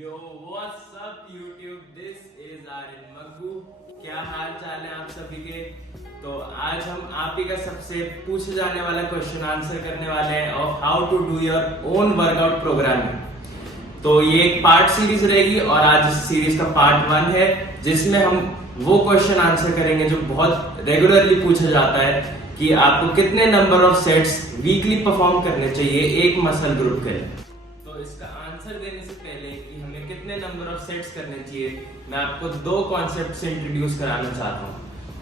Yo, what's up YouTube? This is Aryan Maggu. क्या हाल चाल है आप सभी के? तो आज हम आप ही का सबसे पूछे जाने वाला क्वेश्चन आंसर करने वाले हैं of how to do your own workout programming. तो ये एक पार्ट सीरीज रहेगी और आज इस सीरीज का पार्ट 1 है जिसमें हम वो क्वेश्चन आंसर करेंगे जो बहुत रेगुलरली पूछा जाता है कि आपको कितने number of sets weekly perform करने चाहिए एक मसल ग्रुप के लिए। तो इसका आंसर देने से पहले कि हमें कितने नंबर ऑफ सेट्स करने चाहिए, मैं आपको दो कॉन्सेप्ट से इंट्रोड्यूस कराना चाहता हूँ।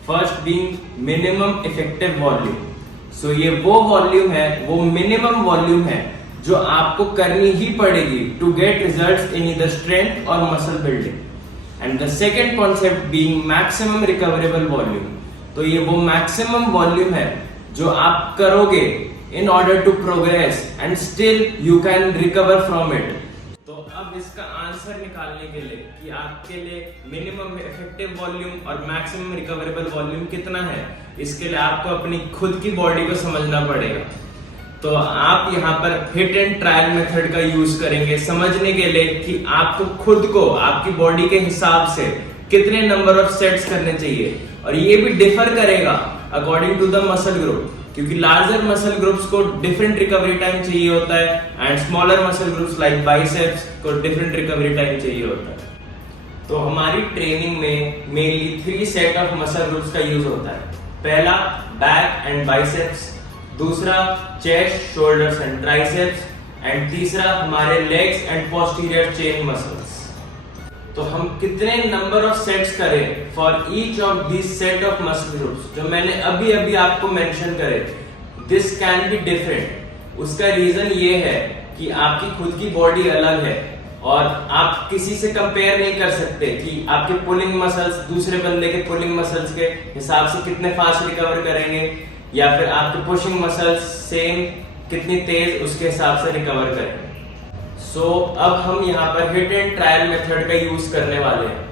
First being minimum effective volume. So ये वो वॉल्यूम है, वो मिनिमम वॉल्यूम है जो आपको करनी ही पड़ेगी to get results in either strength और muscle building. And the second concept being maximum recoverable volume. तो ये वो मैक्सिमम वॉल्यूम है जो आप करोगे in order to progress and still you can recover from it। तो अब इसका आंसर निकालने के लिए कि आपके लिए मिनिमम इफेक्टिव वॉल्यूम और मैक्सिमम रिकवरेबल वॉल्यूम कितना है, इसके लिए आपको अपनी खुद की बॉडी को समझना पड़ेगा। तो आप यहाँ पर हिट एंड ट्रायल मेथड का यूज करेंगे समझने के लिए कि आपको खुद को आपकी बॉडी के हिसाब से कितने नंबर ऑफ सेट्स करने चाहिए, और ये भी डिफर करेगा according to the muscle group, क्योंकि लार्जर मसल ग्रुप्स को डिफरेंट रिकवरी टाइम चाहिए होता है and smaller muscle groups like biceps को डिफरेंट रिकवरी टाइम चाहिए होता है। तो हमारी ट्रेनिंग में mainly 3 set of muscle groups का यूज होता है। पहला बैक एंड बाइसेप्स, दूसरा chest, shoulders and triceps, and तीसरा हमारे legs and posterior chain muscles. तो हम कितने नंबर ऑफ सेट्स करें for each of this set of muscle groups जो मैंने अभी आपको मेंशन करे, दिस कैन बी डिफरेंट। उसका रीजन ये है कि आपकी खुद की बॉडी अलग है और आप किसी से कंपेयर नहीं कर सकते कि आपके पुलिंग मसल्स दूसरे बंदे के पुलिंग मसल्स के हिसाब से कितने फास्ट रिकवर करेंगे, या फिर आपके पुशिंग मसल्स सेम कितनी तेज उसके हिसाब से रिकवर करेंगे। अब हम यहाँ पर हिट एंड ट्रायल मेथड का यूज करने वाले हैं।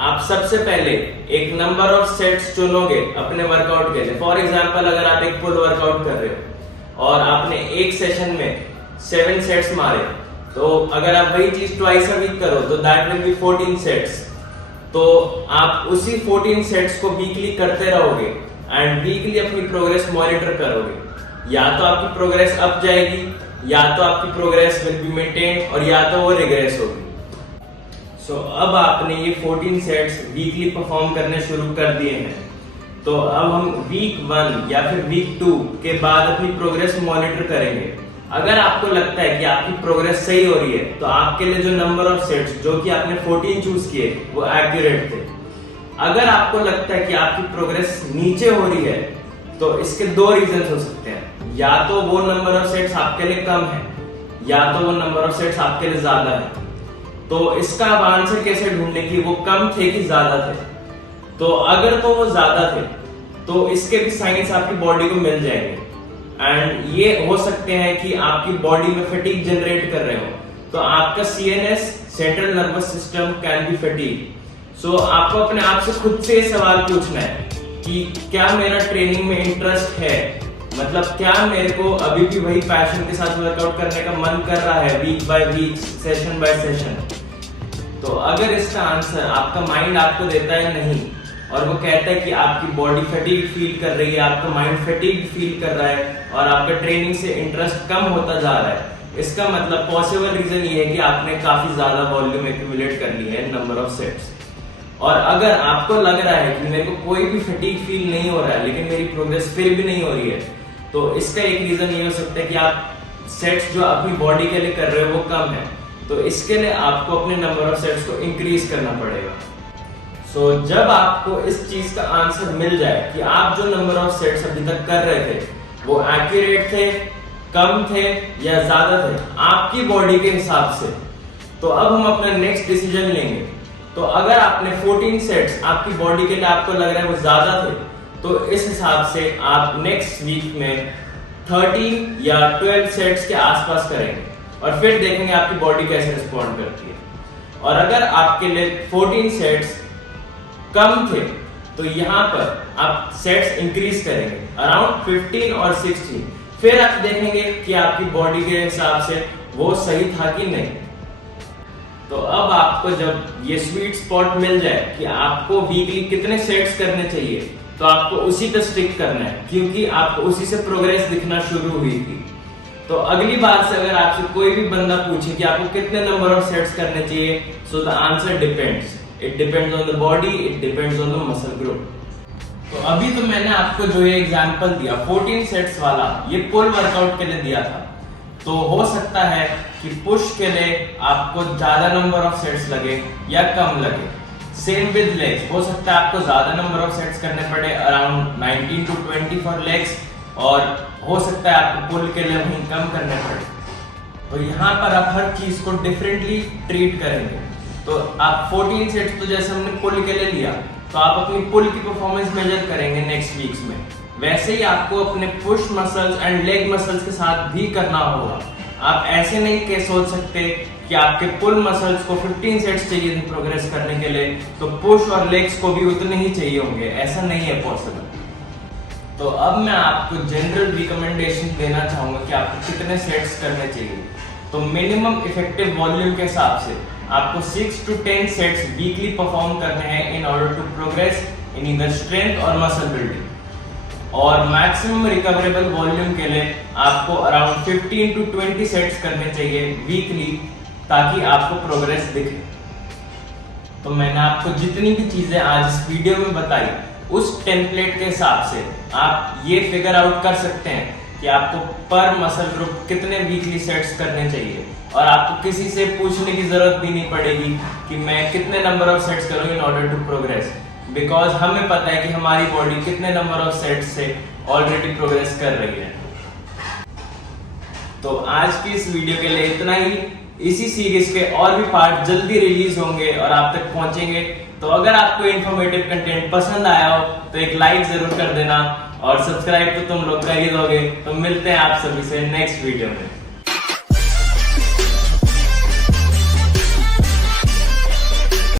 आप सबसे पहले एक नंबर ऑफ सेट्स चुनोगे अपने वर्कआउट के लिए। फॉर एग्जांपल अगर आप एक पुल वर्कआउट कर रहे हो और आपने एक सेशन में 7 सेट्स मारे, तो अगर आप वही चीज ट्वाइस अ वीक करो तो दैट विल बी 14 सेट्स। तो आप उसी 14 सेट्स को वीकली करते रहोगे एंड वीकली अपनी प्रोग्रेस मॉनिटर करोगे। या तो आपकी प्रोग्रेस अप जाएगी, या तो आपकी प्रोग्रेस विल बी मेंटेन, और या तो वो रिग्रेस होगी। अब आपने ये 14 सेट्स वीकली परफॉर्म करने शुरू कर दिए हैं। तो अब हम वीक 1 या फिर वीक 2 के बाद अपनी प्रोग्रेस मॉनिटर करेंगे। अगर आपको लगता है कि आपकी प्रोग्रेस सही हो रही है तो आपके लिए जो नंबर ऑफ सेट्स जो कि आपने 14 चूज किए वो एक्यूरेट थे। अगर आपको लगता है कि आपकी प्रोग्रेस नीचे हो रही है तो इसके 2 रीजन हो सकते हैं। या तो वो नंबर ऑफ सेट्स आपके लिए कम है, या तो वो नंबर ऑफ सेट्स आपके लिए ज्यादा है। तो इसका अब आंसर कैसे ढूंढने की वो कम थे कि ज्यादा थे। तो अगर तो वो ज्यादा थे तो इसके भी साइंस आपकी बॉडी को मिल जाएंगे एंड ये हो सकते हैं कि आपकी बॉडी में फटीग जनरेट कर रहे हो। तो आपका CNS central nervous system can be fatigue. आपको अपने आप से खुद से सवाल पूछना है कि क्या मेरा ट्रेनिंग में इंटरेस्ट है, मतलब क्या मेरे को अभी भी वही पैशन के साथ वर्कआउट करने का मन कर रहा है week by week, session by session. तो अगर इसका आंसर आपका माइंड आपको देता है नहीं, और वो कहता है कि आपकी बॉडी फटीग फील कर रही है, आपका माइंड फटीग फील कर रहा है और आपका ट्रेनिंग से इंटरेस्ट कम होता जा रहा है, इसका मतलब पॉसिबल रीजन ये है कि आपने काफी ज्यादा वॉल्यूम एक्यूमुलेट कर ली है नंबर ऑफ सेट्स। और अगर आपको लग रहा है कि मेरे को कोई भी फटीग फील नहीं हो रहा है लेकिन मेरी प्रोग्रेस फिर भी नहीं हो रही है, तो इसका एक रीजन ये हो सकता है कि आप सेट्स जो अपनी बॉडी के लिए कर रहे हो वो कम है। तो इसके लिए आपको अपने नंबर ऑफ सेट्स को इंक्रीज करना पड़ेगा। जब आपको इस चीज का आंसर मिल जाए कि आप जो नंबर ऑफ सेट्स अभी तक कर रहे थे वो एक्यूरेट थे, कम थे या ज्यादा थे आपकी बॉडी के हिसाब से, तो अब हम अपना नेक्स्ट डिसीजन लेंगे। तो अगर आपने 14 सेट्स आपकी बॉडी के लिए आपको लग रहा है वो ज्यादा थे, तो इस हिसाब से आप नेक्स्ट वीक में 13 या 12 सेट्स के आसपास करेंगे और फिर देखेंगे आपकी बॉडी कैसे रिस्पॉन्ड करती है। और अगर आपके लिए 14 सेट्स कम थे तो यहाँ पर आप सेट्स इंक्रीज करेंगे अराउंड 15 और 16। फिर आप देखेंगे कि आपकी बॉडी के हिसाब से वो सही था कि नहीं। तो अब आपको जब ये स्वीट स्पॉट मिल जाए कि आपको वीकली कितने सेट्स करने चाहिए, तो आपको उसी पे स्टिक करना है, क्योंकि आपको उसी से प्रोग्रेस दिखना शुरू हुई थी। तो अगली बार से अगर आपसे कोई भी बंदा पूछे कि आपको कितने नंबर ऑफ सेट्स करने चाहिए, so the answer depends. It depends on the body, it depends on the muscle group. तो अभी तो मैंने आपको जो ये एग्जांपल दिया 14 सेट्स वाला, ये पुल वर्कआउट के लिए दिया था। तो हो सकता है कि पुश के लिए आपको ज्यादा नंबर ऑफ सेट्स लगे या कम लगे। सेम विद लेग्स, हो सकता है आपको ज्यादा नंबर ऑफ सेट्स करने पड़े, अराउंड 19 to 20 फॉर लेग्स, और हो सकता है आपको पुल के लिए वहीं कम करने पड़े। तो यहाँ पर आप हर चीज को डिफरेंटली ट्रीट करेंगे। तो आप 14 सेट्स तो जैसे हमने पुल के लिए लिया, तो आप अपनी पुल की परफॉर्मेंस मेजर करेंगे नेक्स्ट वीक्स में। वैसे ही आपको अपने push muscles and leg muscles के साथ भी करना होगा। आप ऐसे नहीं के सोच सकते कि आपके पुल मसल्स को 15 सेट्स चाहिए थे प्रोग्रेस करने के लिए, तो पुश और लेग्स को भी उतने ही चाहिए होंगे। ऐसा नहीं है पॉसिबल। तो अब मैं आपको जनरल रिकमेंडेशन देना चाहूंगा कि आपको कितने सेट्स करने चाहिए। तो मिनिमम इफेक्टिव वॉल्यूम के हिसाब से आपको 6 to 10 सेट्स वीकली परफॉर्म करने हैं in order to progress in either strength और मसल बिल्डिंग। और मैक्सिमम रिकवरेबल वॉल्यूम के लिए आपको अराउंड 15 to 20 सेट्स करने चाहिए वीकली, ताकि आपको प्रोग्रेस दिखे। तो मैंने आपको जितनी भी चीजें आज इस वीडियो में बताई, उस टेम्पलेट के हिसाब से आप ये फिगर आउट कर सकते हैं कि आपको पर मसल ग्रुप कितने वीकली सेट्स करने चाहिए। और आपको किसी से पूछने की जरूरत भी नहीं पड़ेगी कि मैं कितने नंबर ऑफ सेट्स करूं in order to progress, because हमें पता है कि हमारी बॉडी कितने नंबर ऑफ सेट्स से ऑलरेडी प्रोग्रेस कर रही है। तो आज की इस वीडियो के लिए इतना ही। इसी सीरीज के और भी पार्ट जल्दी रिलीज होंगे और आप तक पहुंचेंगे। तो अगर आपको इन्फॉर्मेटिव कंटेंट पसंद आया हो तो एक लाइक जरूर कर देना, और सब्सक्राइब तो तुम लोग कर ही दोगे। तो मिलते हैं आप सभी से नेक्स्ट वीडियो में।